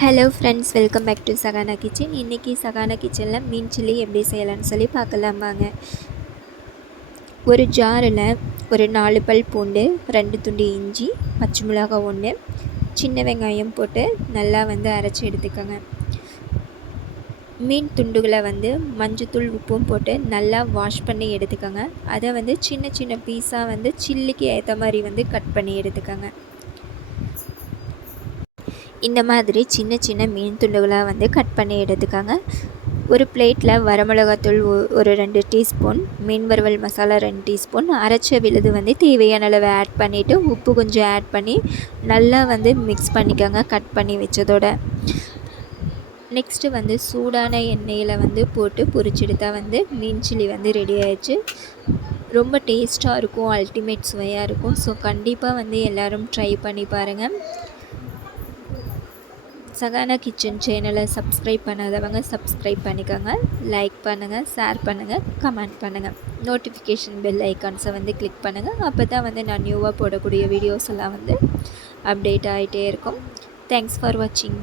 Hello friends, welcome back to Sahana kitchen. இன்றைக்கி சகானா கிச்சனில் மீன் chilli எப்படி செய்யலான்னு சொல்லி பார்க்கலாம் வாங்க. ஒரு ஜாரில் ஒரு 4 பல் பூண்டு, 2 துண்டு இஞ்சி, பச்சை மிளகாய் 1, சின்ன வெங்காயம் போட்டு நல்லா அரைச்சி எடுத்துக்கோங்க. மீன் துண்டுகளை மஞ்சத்தூள் உப்பும் போட்டு நல்லா வாஷ் பண்ணி எடுத்துக்கோங்க. அதை சின்ன சின்ன பீஸாக சில்லிக்கு ஏற்ற மாதிரி கட் பண்ணி எடுத்துக்கோங்க. இந்த மாதிரி சின்ன சின்ன மீன் துண்டுகளாக கட் பண்ணி எடுத்துக்காங்க. ஒரு பிளேட்டில் வரமிளகாத்தூள் ஒரு 2 டீஸ்பூன், மீன் வறுவல் மசாலா 2 டீஸ்பூன், அரைச்ச விழுது தேவையான அளவு ஆட் பண்ணிவிட்டு உப்பு கொஞ்சம் ஆட் பண்ணி நல்லா மிக்ஸ் பண்ணிக்கோங்க கட் பண்ணி வச்சதோட. நெக்ஸ்ட்டு சூடான எண்ணெயில் போட்டு பொரிச்செடுத்தா மீன் சில்லி ரெடி ஆயிடுச்சு. ரொம்ப டேஸ்ட்டாக இருக்கும், அல்டிமேட் சுவையாக இருக்கும். ஸோ கண்டிப்பாக எல்லோரும் ட்ரை பண்ணி பாருங்கள். சகானா கிச்சன் சேனலை சப்ஸ்கிரைப் பண்ணாதவங்க சப்ஸ்கிரைப் பண்ணிக்கோங்க. லைக் பண்ணுங்கள், ஷேர் பண்ணுங்கள், கமெண்ட் பண்ணுங்கள். நோட்டிஃபிகேஷன் பெல் ஐக்கான்ஸை கிளிக் பண்ணுங்கள். அப்போ தான் நான் நியூவாக போடக்கூடிய வீடியோஸ் எல்லாம் அப்டேட் ஆகிட்டே இருக்கும். தேங்க்ஸ் ஃபார் வாட்சிங்.